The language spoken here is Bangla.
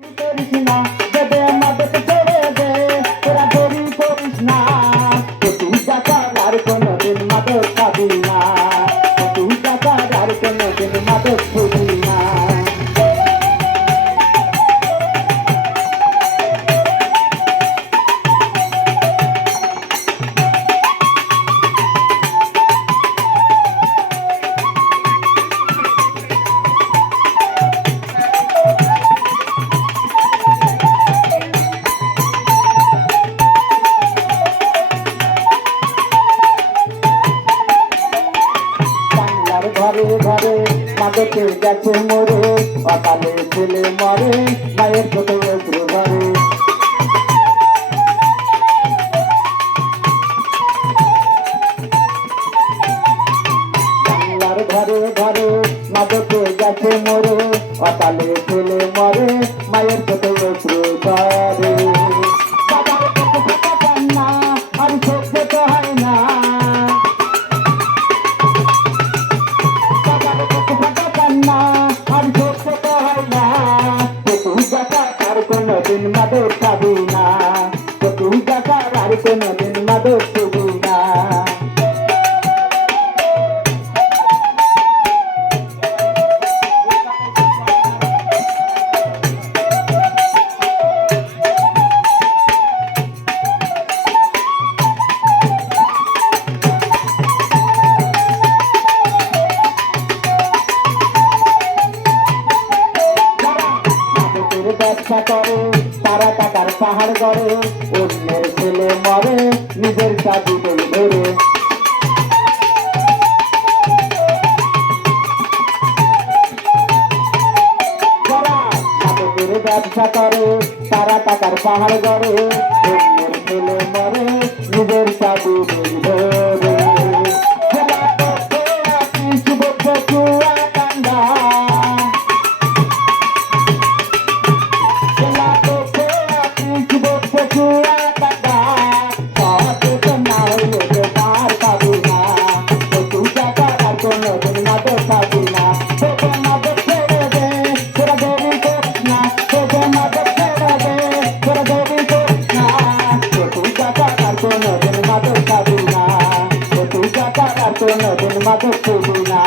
করিস না দেবে আমাদেরকে ছেড়ে দে তোরা দেরি করিস না তুই টাকার আর কোনোদিন মাদক খাবি না তুই টাকার আর কোনোদিন মাদক খাবি না ঘরে ঘরে মাদকে গেছে মরে অকালে ছেলে মরে মায়ের ছোট একটু ঘরে বাংলার ঘরে ঘরে মাদকে গেছে মরে অকালে ছেলে মরে মায়ের ছোট একটু ঘরে বাবার কান্না আর চোখ যেতে হয় না কোনদিন মাদক খাবি না তুই টাকার আর কোনদিন মাদক খাবি না ব্যবসা করে তারা টাকার পাহাড় গড়ে অন্যের ছেলে মরে নিজের চাবি ধরে ব্যবসা করে তারা টাকার পাহাড় গড়ে অন্যের ছেলে মরে নিজের চাবি ধরে কোনদিন মাদক খাবি না